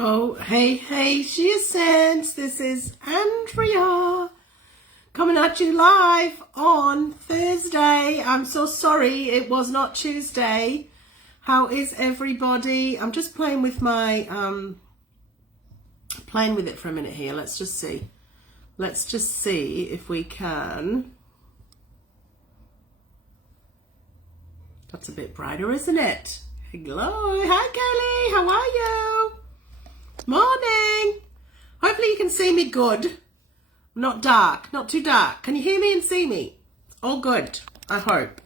Oh, hey, Sheer Sense. This is Andrea coming at you live on Thursday. I'm so sorry it was not Tuesday. How is everybody? I'm just playing with my, playing with it for a minute here. Let's just see. Let's just see if we can. That's a bit brighter, isn't it? Hello. Hi, Kelly. How are you? Morning. Hopefully you can see me good. Not dark, not too dark. Can you hear me and see me? All good, I hope.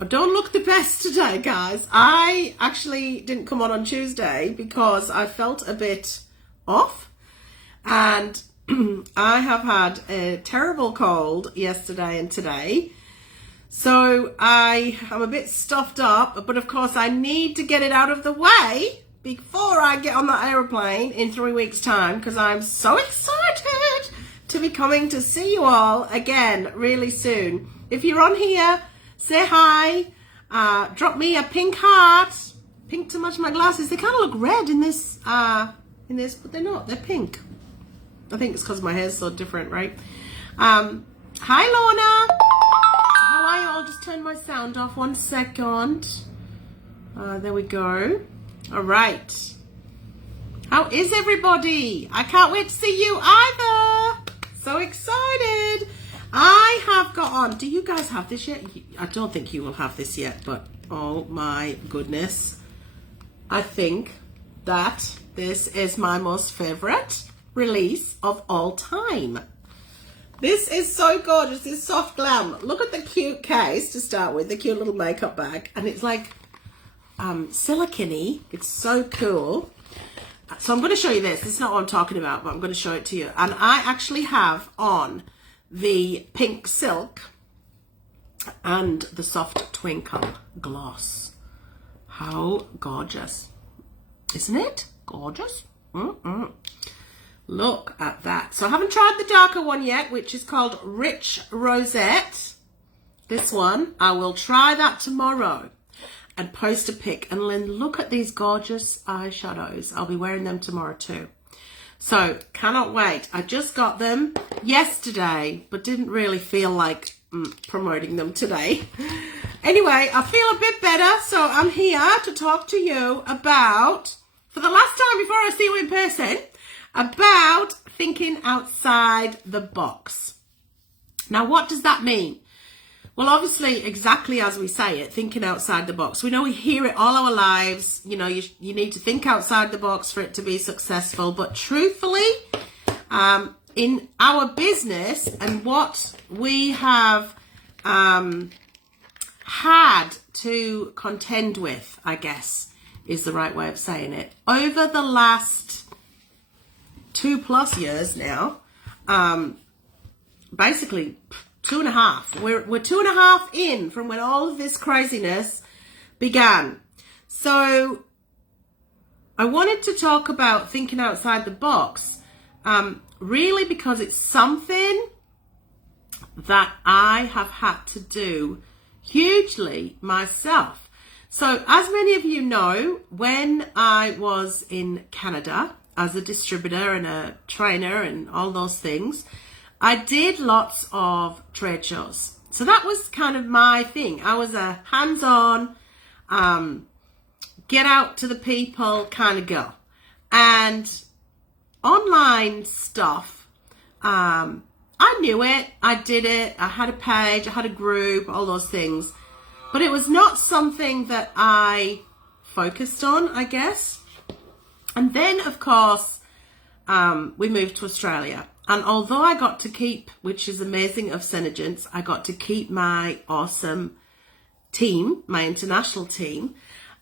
I don't look the best today, guys. I actually didn't come on Tuesday because I felt a bit off. And I have had a terrible cold yesterday and today. So I am a bit stuffed up, but of course I need to get it out of the way before I get on that aeroplane in 3 weeks' time, because I'm so excited to be coming to see you all again really soon. If you're on here, say hi, drop me a pink heart. Pink to match my glasses. They kind of look red in this, but they're not. They're pink. I think it's because my hair's so different, right? Hi, Lorna. How are you? I'll just turn my sound off 1 second. There we go. All right. How is everybody? I can't wait to see you either. So excited. I have got on. Do you guys have this yet? I don't think you will have this yet, but oh my goodness. I think that this is my most favorite release of all time. This is so gorgeous, this soft glam. Look at the cute case to start with, the cute little makeup bag. And it's like silicone-y. It's so cool. So I'm going to show you this. This is not what I'm talking about, but I'm going to show it to you. And I actually have on the pink silk and the soft twinkle gloss. How gorgeous. Isn't it? Gorgeous? Look at that. So I haven't tried the darker one yet, which is called Rich Rosette. This one, I will try that tomorrow and post a pic. And then look at these gorgeous eyeshadows. I'll be wearing them tomorrow too. So cannot wait. I just got them yesterday, but didn't really feel like promoting them today. Anyway, I feel a bit better. So I'm here to talk to you about, for the last time before I see you in person, about thinking outside the box. Now, what does that mean? Well, obviously, exactly as we say it, thinking outside the box. We know we hear it all our lives. You know, you need to think outside the box for it to be successful. But truthfully, in our business and what we have had to contend with, I guess, is the right way of saying it, over the last 2+ years now, basically 2.5. We're 2.5 in from when all of this craziness began. So I wanted to talk about thinking outside the box, really because it's something that I have had to do hugely myself. So as many of you know, when I was in Canada as a distributor and a trainer and all those things, I did lots of trade shows. So that was kind of my thing. I was a hands-on, get out to the people kind of girl. And online stuff, I knew it, I did it, I had a page, I had a group, all those things. But it was not something that I focused on, I guess. And then, of course, we moved to Australia. And although I got to keep, which is amazing of Senegence, I got to keep my awesome team, my international team,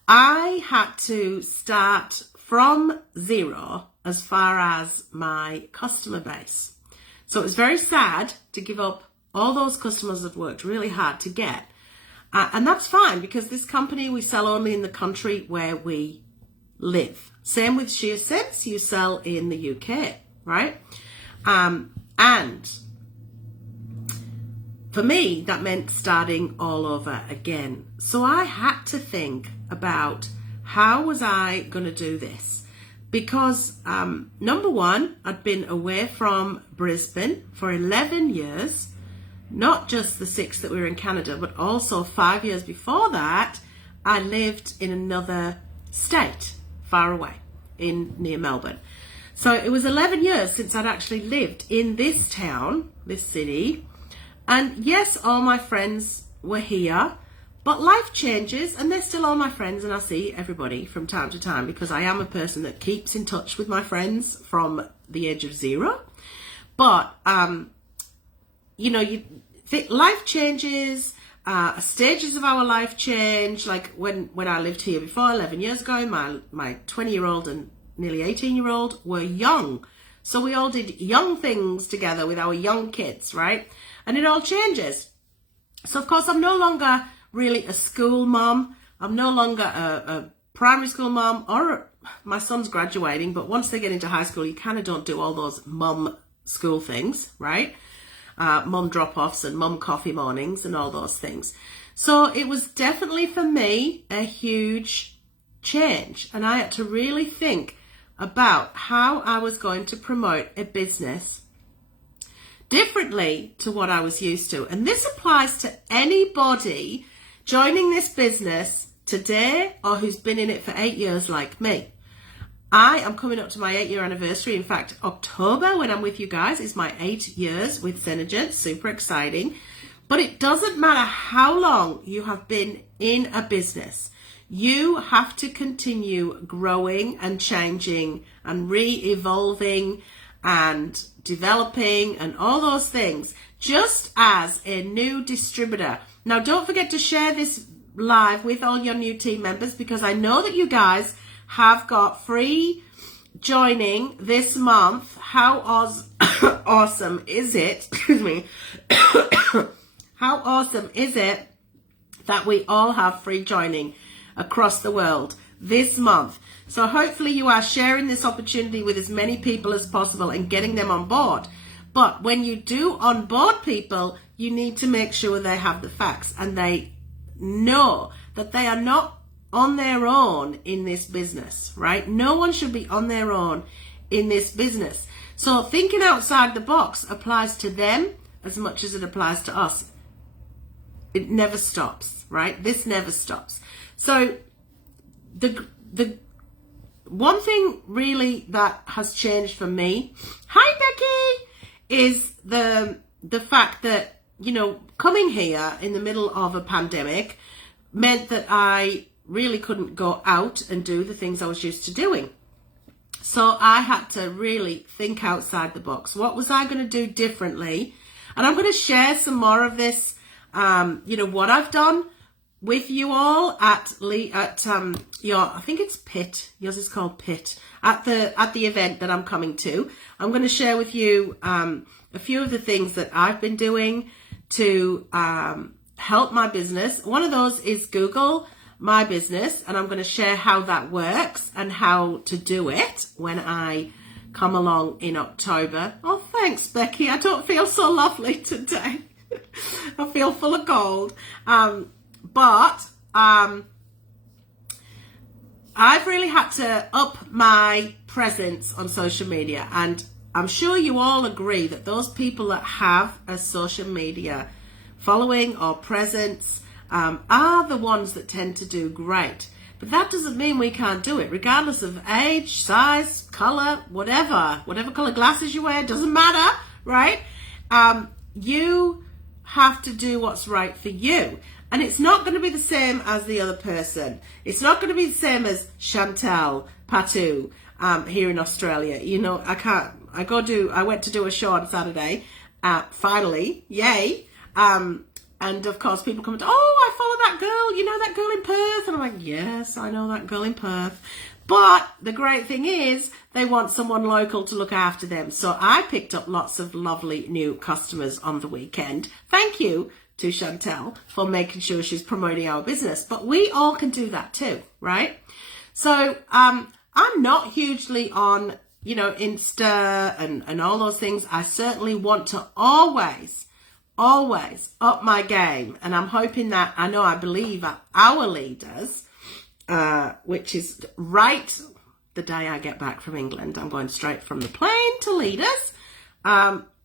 I had to start from zero as far as my customer base. So it was very sad to give up all those customers I've worked really hard to get. And that's fine, because this company, we sell only in the country where we live. Same with Sheer Sense, you sell in the UK, right? And for me, that meant starting all over again. So I had to think about how was I going to do this? Because number one, I'd been away from Brisbane for 11 years, not just the 6 that we were in Canada, but also 5 years before that, I lived in another state far away near Melbourne. So it was 11 years since I'd actually lived in this town, this city. And yes, all my friends were here, but life changes and they're still all my friends, and I see everybody from time to time because I am a person that keeps in touch with my friends from the age of 0. But, life changes, stages of our life change. Like when I lived here before 11 years ago, my 20-year-old and nearly 18-year-old were young. So we all did young things together with our young kids, right? And it all changes. So of course, I'm no longer really a school mom. I'm no longer a primary school mom, or my son's graduating, but once they get into high school, you kind of don't do all those mum school things, right? Mum drop-offs and mum coffee mornings and all those things. So it was definitely for me a huge change, and I had to really think about how I was going to promote a business differently to what I was used to. And this applies to anybody joining this business today or who's been in it for 8 years like me. I am coming up to my 8-year anniversary. In fact, October, when I'm with you guys, is my 8 years with Synergent. Super exciting. But it doesn't matter how long you have been in a business. You have to continue growing and changing and re-evolving and developing and all those things, just as a new distributor. Now, don't forget to share this live with all your new team members, because I know that you guys have got free joining this month. How awesome is it? Excuse me. How awesome is it that we all have free joining across the world this month? So hopefully you are sharing this opportunity with as many people as possible and getting them on board. But when you do onboard people, you need to make sure they have the facts and they know that they are not on their own in this business, right? No one should be on their own in this business. So thinking outside the box applies to them as much as it applies to us. It never stops, right? This never stops. So the one thing really that has changed for me, hi Becky, is the fact that, coming here in the middle of a pandemic meant that I really couldn't go out and do the things I was used to doing. So I had to really think outside the box. What was I going to do differently? And I'm going to share some more of this, what I've done with you all at your, I think it's Pit, yours is called Pit, at the event that I'm coming to. I'm going to share with you a few of the things that I've been doing to help my business. One of those is Google My Business, and I'm going to share how that works and how to do it when I come along in October. Oh, thanks, Becky. I don't feel so lovely today. I feel full of cold. But I've really had to up my presence on social media, and I'm sure you all agree that those people that have a social media following or presence are the ones that tend to do great. But that doesn't mean we can't do it, regardless of age, size, color, whatever color glasses you wear, doesn't matter, right? You have to do what's right for you. And it's not going to be the same as the other person. It's not going to be the same as Chantal Patou here in Australia. I went to do a show on Saturday, finally, yay. And of course people come to, I follow that girl, that girl in Perth. And I'm like, yes, I know that girl in Perth. But the great thing is they want someone local to look after them. So I picked up lots of lovely new customers on the weekend. Thank you to Chantal for making sure she's promoting our business. But we all can do that too, right? So I'm not hugely on, Insta and all those things. I certainly want to always up my game. And I'm hoping that, I believe our leaders which is right the day I get back from England. I'm going straight from the plane to Leaders.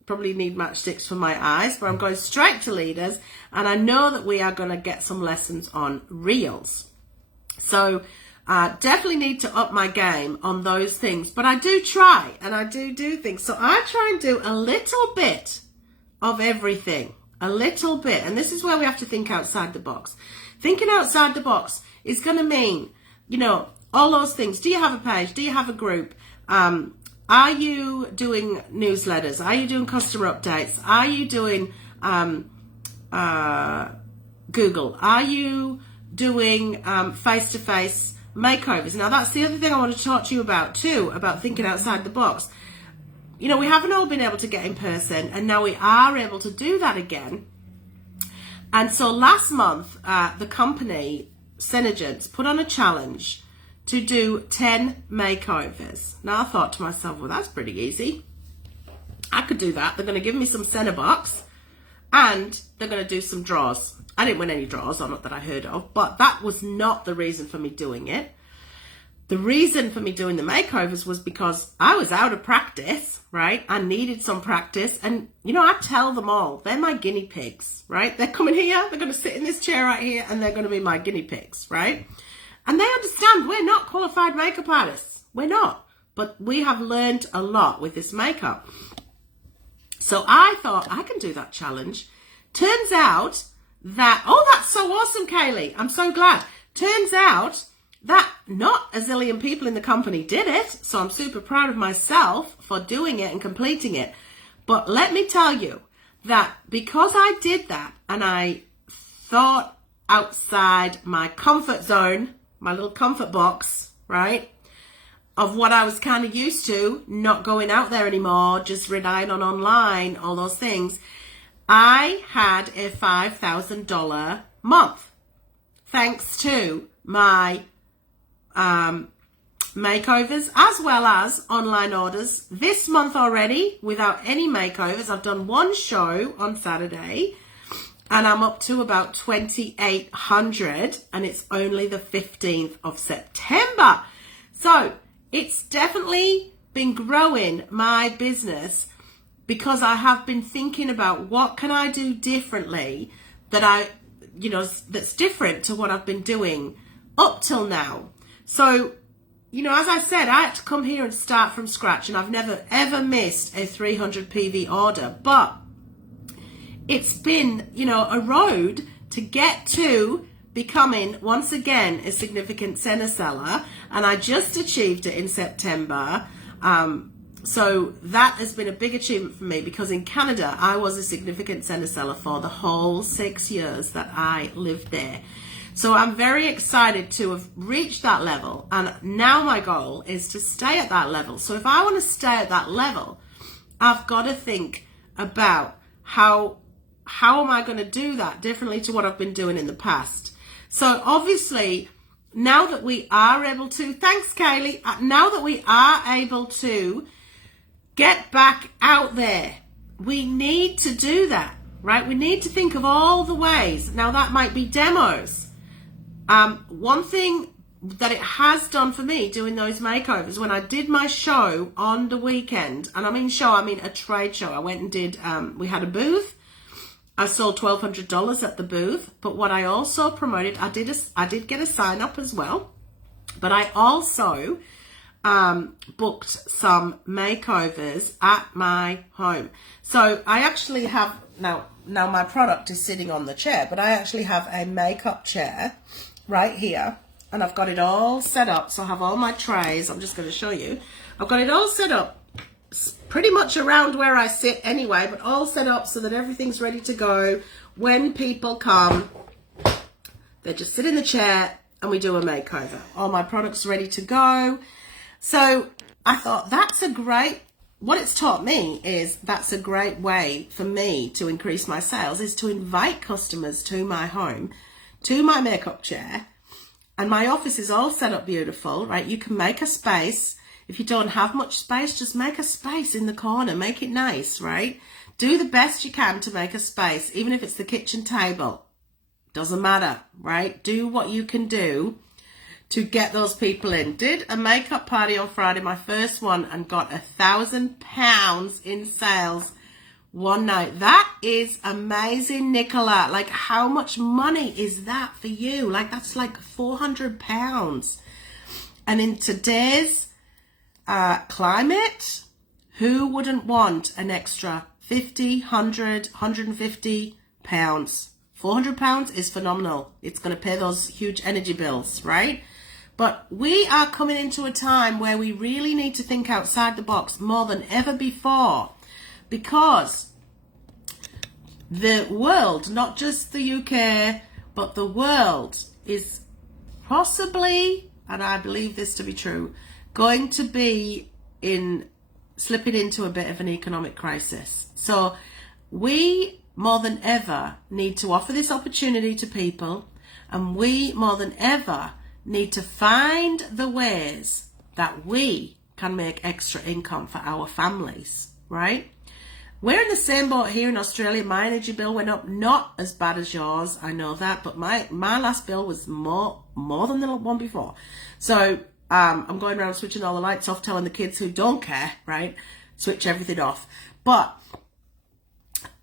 Probably need matchsticks for my eyes, but I'm going straight to Leaders, and I know that we are going to get some lessons on reels. So definitely need to up my game on those things, but I do try, and I do things. So I try and do a little bit of everything, a little bit, and this is where we have to think outside the box. Thinking outside the box is going to mean, you know, all those things. Do you have a page? Do you have a group? Are you doing newsletters? Are you doing customer updates? Are you doing Google? Are you doing face-to-face makeovers? Now, that's the other thing I want to talk to you about too, about thinking outside the box. You know, we haven't all been able to get in person, and now we are able to do that again. And so last month, the company, Synergents, put on a challenge to do 10 makeovers. Now I thought to myself, well, that's pretty easy. I could do that. They're going to give me some center box and they're going to do some draws. I didn't win any draws, or not that I heard of, but that was not the reason for me doing it. The reason for me doing the makeovers was because I was out of practice, right? I needed some practice. And, you know, I tell them all, they're my guinea pigs, right? They're coming here, they're going to sit in this chair right here, and they're going to be my guinea pigs, right? And they understand we're not qualified makeup artists. We're not. But we have learned a lot with this makeup. So I thought, I can do that challenge. Turns out that, oh, that's so awesome, Kaylee. I'm so glad. Turns out that not a zillion people in the company did it. So I'm super proud of myself for doing it and completing it. But let me tell you that because I did that and I thought outside my comfort zone, my little comfort box, right, of what I was kind of used to, not going out there anymore, just relying on online, all those things, I had a $5,000 month thanks to my makeovers as well as online orders. This month already, without any makeovers, I've done one show on Saturday, and I'm up to about 2,800, and it's only the 15th of September. So it's definitely been growing my business because I have been thinking about what can I do differently that that's different to what I've been doing up till now. So, you know, as I said, I had to come here and start from scratch, and I've never ever missed a 300 PV order, but it's been, you know, a road to get to becoming once again a significant center seller, and I just achieved it in September. So that has been a big achievement for me, because in Canada I was a significant center seller for the whole 6 years that I lived there. So I'm very excited to have reached that level, and now my goal is to stay at that level. So if I want to stay at that level, I've got to think about how am I going to do that differently to what I've been doing in the past. So obviously, now that we are able to, thanks Kaylee, now that we are able to get back out there, we need to do that, right? We need to think of all the ways. Now that might be demos. One thing that it has done for me doing those makeovers, when I did my show on the weekend, and I mean show, I mean a trade show. I went and did, we had a booth. I sold $1,200 at the booth, but what I also promoted, I did get a sign up as well, but I also booked some makeovers at my home. So I actually have, now my product is sitting on the chair, but I actually have a makeup chair right here, and I've got it all set up. So I have all my trays. I'm just going to show you. I've got it all set up pretty much around where I sit anyway, but all set up so that everything's ready to go. When people come, they just sit in the chair and we do a makeover. All my products ready to go. So I thought what it's taught me is that's a great way for me to increase my sales, is to invite customers to my home, to my makeup chair, and my office is all set up beautiful, right? You can make a space. If you don't have much space, just make a space in the corner, make it nice, right? Do the best you can to make a space, even if it's the kitchen table. Doesn't matter, right? Do what you can do to get those people in. Did a makeup party on Friday, my first one, and got £1,000 in sales one night. That is amazing, Nicola. Like, how much money is that for you? Like, that's like £400. And in today's climate, who wouldn't want an extra 50, 100, 150 pounds? £400 is phenomenal. It's going to pay those huge energy bills, right? But we are coming into a time where we really need to think outside the box more than ever before, because the world, not just the UK, but the world is possibly, and I believe this to be true, going to be slipping into a bit of an economic crisis. So we more than ever need to offer this opportunity to people, and we more than ever need to find the ways that we can make extra income for our families, right? We're in the same boat here in Australia. My energy bill went up, not as bad as yours, I know that, but my last bill was more than the one before. So I'm going around switching all the lights off, telling the kids who don't care, right, switch everything off. But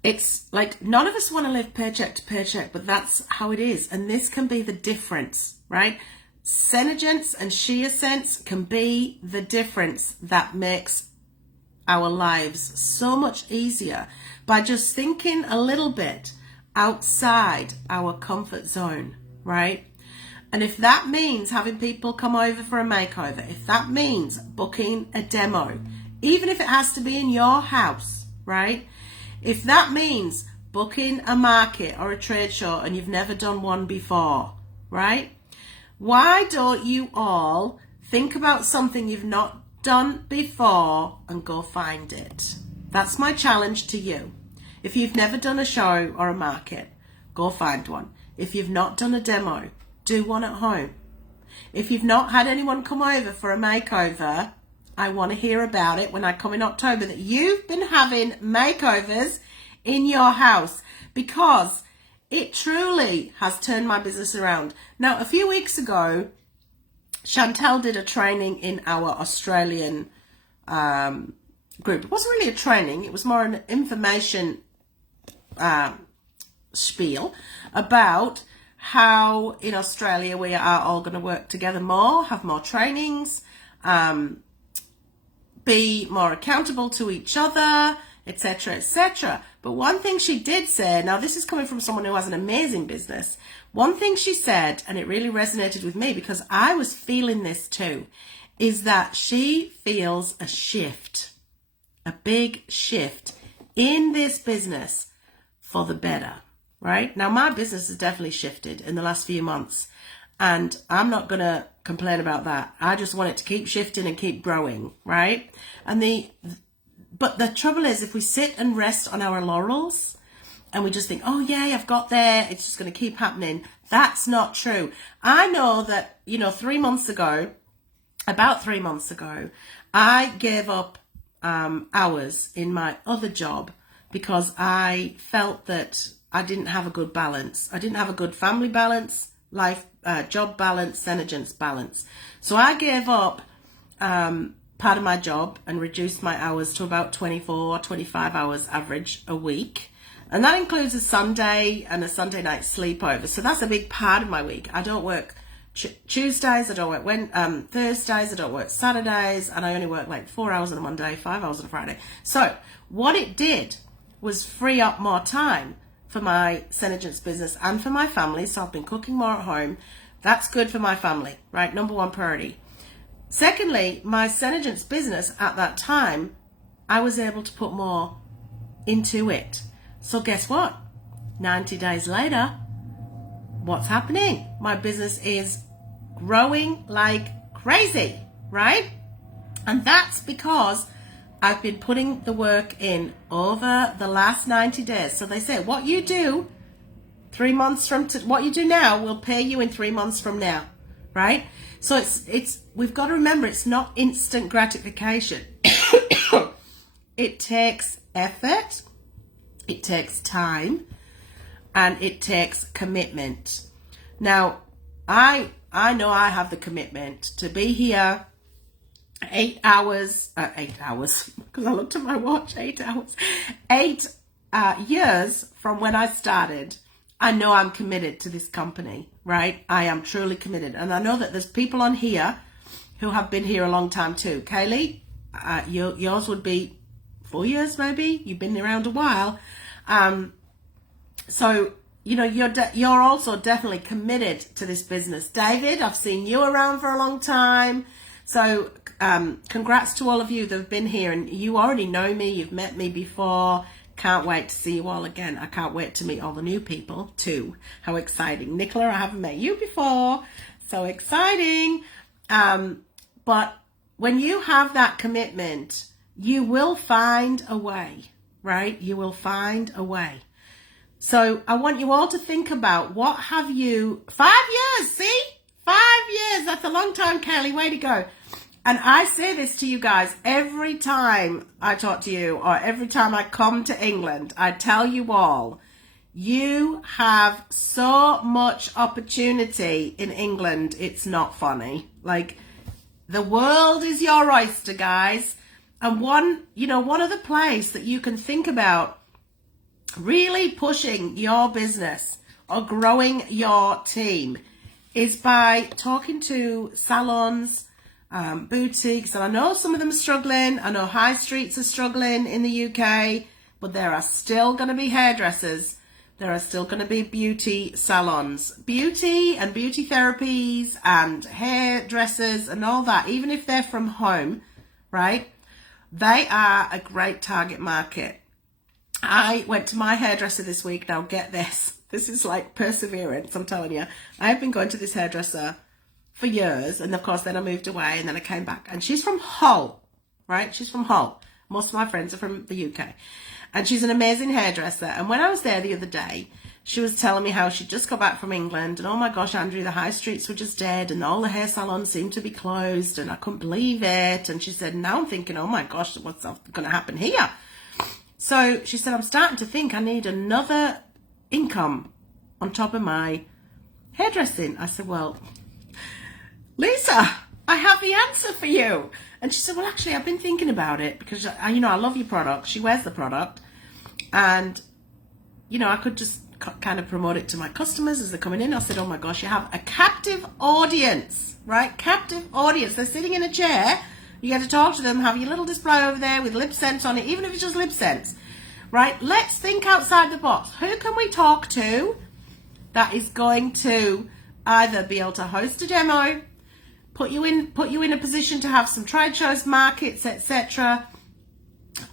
it's like, none of us want to live paycheck to paycheck, but that's how it is. And this can be the difference, right? Senegence and Shea Sense can be the difference that makes our lives so much easier by just thinking a little bit outside our comfort zone, right? And if that means having people come over for a makeover, if that means booking a demo, even if it has to be in your house, right? If that means booking a market or a trade show and you've never done one before, right? Why don't you all think about something you've not done before and go find it? That's my challenge to you. If you've never done a show or a market, go find one. If you've not done a demo, do one at home. If you've not had anyone come over for a makeover, I want to hear about it when I come in October, that you've been having makeovers in your house, because it truly has turned my business around. Now, a few weeks ago, Chantel did a training in our Australian group. It wasn't really a training, it was more an information spiel about how in Australia we are all going to work together more, have more trainings, be more accountable to each other, etc., etc. But one thing she did say, now this is coming from someone who has an amazing business, one thing she said, and it really resonated with me because I was feeling this too, is that she feels a shift, a big shift in this business for the better, right? Now, my business has definitely shifted in the last few months, and I'm not going to complain about that. I just want it to keep shifting and keep growing, right? But the trouble is, if we sit and rest on our laurels and we just think, oh, yay, I've got there, it's just going to keep happening, that's not true. I know that, about 3 months ago, I gave up hours in my other job because I felt that I didn't have a good balance. I didn't have a good family balance, life, job balance, Senegence balance. So I gave up part of my job and reduced my hours to about 24, 25 hours average a week. And that includes a Sunday and a Sunday night sleepover. So that's a big part of my week. I don't work Tuesdays, I don't work Thursdays, I don't work Saturdays, and I only work like 4 hours on a Monday, 5 hours on a Friday. So what it did was free up more time for my Senegence business and for my family. So I've been cooking more at home. That's good for my family, right? Number one priority. Secondly, my Senegence business at that time, I was able to put more into it. So guess what? 90 days later, what's happening? My business is growing like crazy, right? And that's because I've been putting the work in over the last 90 days. So they say, what you do 3 months from what you do now will pay you in 3 months from now, right? So it's we've got to remember, it's not instant gratification. It takes effort, it takes time, and it takes commitment. Now, I I know I have the commitment to be here 8 hours, because I looked at my watch, 8 hours, 8 years from when I started. I know I'm committed to this company, right? I am truly committed. And I know that there's people on here who have been here a long time too. Kaylee, yours would be 4 years maybe. You've been around a while. So, you know, you're also definitely committed to this business. David, I've seen you around for a long time. So congrats to all of you that have been here, and you already know me. You've met me before. Can't wait to see you all again. I can't wait to meet all the new people too. How exciting. Nicola, I haven't met you before. So exciting. But when you have that commitment, you will find a way, right? You will find a way. So I want you all to think about, what have you, 5 years, see? 5 years, that's a long time, Kelly, way to go. And I say this to you guys every time I talk to you, or every time I come to England. I tell you all, you have so much opportunity in England, it's not funny. Like, the world is your oyster, guys. And one other place that you can think about really pushing your business or growing your team is by talking to salons, boutiques. And I know some of them are struggling. I know high streets are struggling in the UK, but there are still going to be hairdressers. There are still going to be beauty salons, beauty and beauty therapies and hairdressers and all that, even if they're from home, right? They are a great target market. I went to my hairdresser this week. Now get this. This is like perseverance, I'm telling you. I've been going to this hairdresser for years. And of course, then I moved away and then I came back. And she's from Hull, right? She's from Hull. Most of my friends are from the UK. And she's an amazing hairdresser. And when I was there the other day, she was telling me how she just got back from England. And oh my gosh, Andrea, the high streets were just dead. And all the hair salons seemed to be closed. And I couldn't believe it. And she said, now I'm thinking, oh my gosh, what's going to happen here? So she said, I'm starting to think I need another income on top of my hairdressing. I said, well, Lisa, I have the answer for you. And she said, well, actually, I've been thinking about it because, I love your product. She wears the product. And, I could just kind of promote it to my customers as they're coming in. I said, oh my gosh, you have a captive audience, right? Captive audience. They're sitting in a chair. You get to talk to them, have your little display over there with lip sense on it, even if it's just lip sense, right? Let's think outside the box. Who can we talk to that is going to either be able to host a demo, put you in a position to have some trade shows, markets, etc.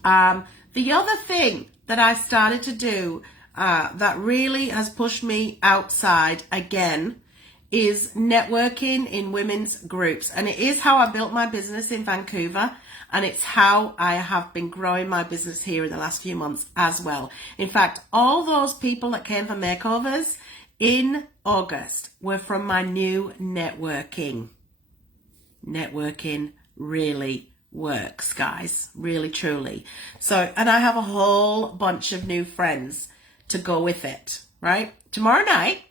The other thing that I started to do that really has pushed me outside again is networking in women's groups. And it is how I built my business in Vancouver. And it's how I have been growing my business here in the last few months as well. In fact, all those people that came for Makeovers in August were from my new networking. Networking really works, guys. Really, truly. So, and I have a whole bunch of new friends to go with it, right? Tomorrow night,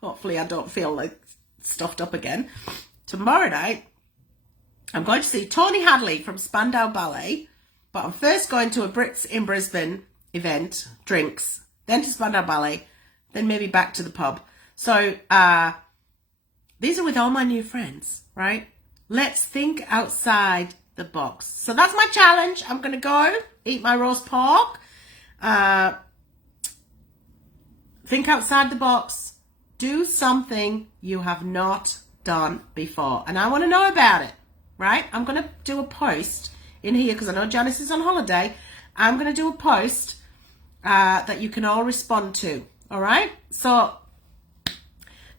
hopefully I don't feel like stuffed up again. Tomorrow night, I'm going to see Tony Hadley from Spandau Ballet, but I'm first going to a Brits in Brisbane event, drinks, then to Spandau Ballet, then maybe back to the pub. So these are with all my new friends, right? Let's think outside the box. So that's my challenge. I'm going to go eat my roast pork, think outside the box, do something you have not done before. And I want to know about it, right? I'm going to do a post in here because I know Janice is on holiday. I'm going to do a post that you can all respond to, all right? So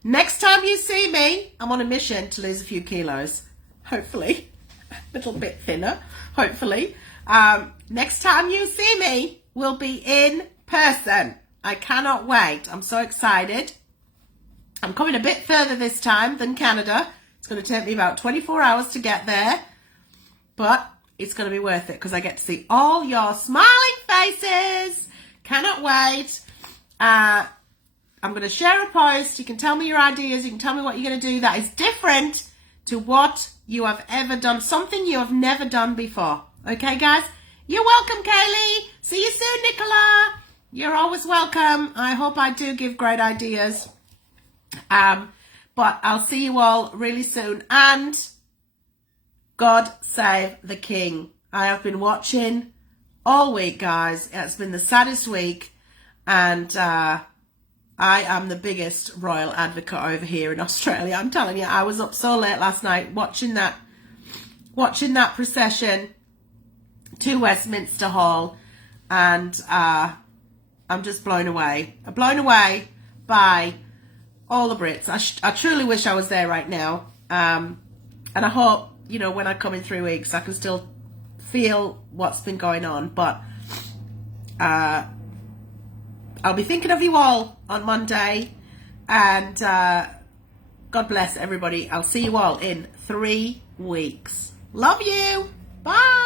next time you see me, I'm on a mission to lose a few kilos, hopefully. A little bit thinner, hopefully. Next time you see me, we'll be in person. I cannot wait. I'm so excited. I'm coming a bit further this time than Canada. It's going to take me about 24 hours to get there. But it's going to be worth it because I get to see all your smiling faces. Cannot wait. I I'm going to share a post. You can tell me your ideas. You can tell me what you're going to do that is different to what you have ever done. Something you have never done before. Okay, guys? You're welcome, Kaylee. See you soon, Nicola. You're always welcome. I hope I do give great ideas. But I'll see you all really soon. And God save the King. I have been watching all week, guys. It's been the saddest week. And I am the biggest royal advocate over here in Australia. I'm telling you, I was up so late last night watching that procession to Westminster Hall. And I'm just blown away. Blown away by all the Brits. I truly wish I was there right now. And I hope, you know, when I come in 3 weeks, I can still feel what's been going on. But I'll be thinking of you all on Monday. And God bless everybody. I'll see you all in 3 weeks. Love you. Bye.